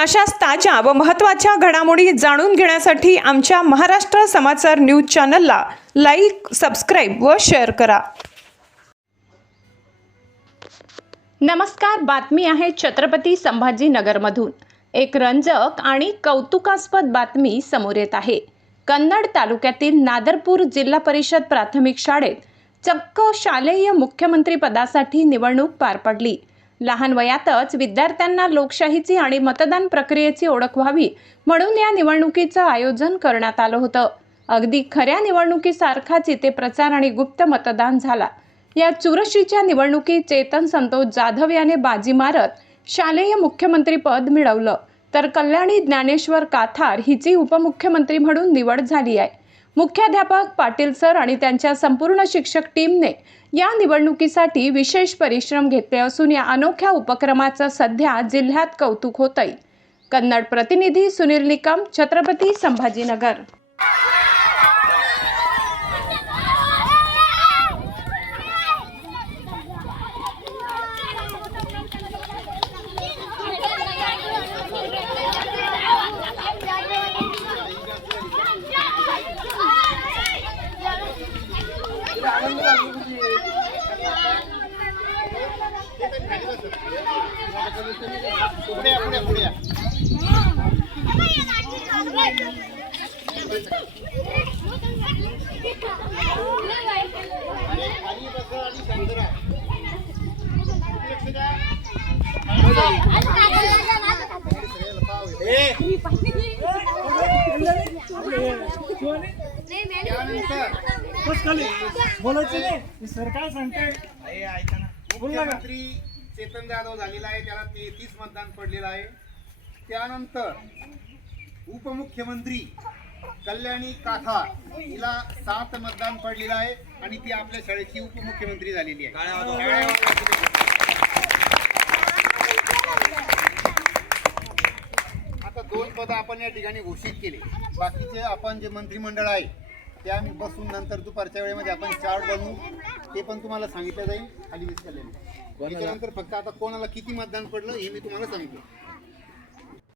अशाच ताज्या व महत्त्वाच्या घडामोडी जाणून घेण्यासाठी आमच्या महाराष्ट्र समाचार न्यूज चॅनलला लाईक, सबस्क्राईब व शेअर करा. नमस्कार. बातमी आहे छत्रपती संभाजीनगरमधून. एक रंजक आणि कौतुकास्पद बातमी समोर येत आहे. कन्नड तालुक्यातील नादरपूर जिल्हा परिषद प्राथमिक शाळेत चक्क शालेय मुख्यमंत्री पदासाठी निवडणूक पार पडली. लहान वयातच विद्यार्थ्यांना लोकशाहीची आणि मतदान प्रक्रियेची ओळख व्हावी म्हणून या निवडणुकीचं आयोजन करण्यात आलं होतं. अगदी खऱ्या निवडणुकीसारखाच इथे प्रचार आणि गुप्त मतदान झाला. या चुरशीच्या निवडणुकीत चेतन संतोष जाधव याने बाजी मारत शालेय मुख्यमंत्री पद मिळवलं, तर कल्याणी ज्ञानेश्वर काथार हिची उपमुख्यमंत्री म्हणून निवड झाली आहे. मुख्याध्यापक पाटील सर आणि त्यांच्या संपूर्ण शिक्षक टीमने या निवडणुकीसाठी विशेष परिश्रम घेतले असून या अनोख्या उपक्रमाचं सध्या जिल्ह्यात कौतुक होतंय. कन्नड प्रतिनिधी सुनील निकम, छत्रपती संभाजीनगर. मुख्यमंत्री चेतन जाधव झालेला आहे, त्याला 33 मतदान पडलेलं आहे. त्यानंतर उपमुख्यमंत्री कल्याणी काथार हिला 7 मतदान पडलेलं आहे आणि ती आपल्या शाळेची उपमुख्यमंत्री झालेली आहे. आता 2 पद आपण या ठिकाणी घोषित केले. बाकीचे आपण जे मंत्रिमंडळ आहे ते आम्ही बसून नंतर दुपारच्या वेळेमध्ये आपण चार्ट बनवू, ते पण तुम्हाला सांगितलं जाईल. खाली त्यानंतर फक्त आता कोणाला किती मतदान पडलं हे मी तुम्हाला सांगतो.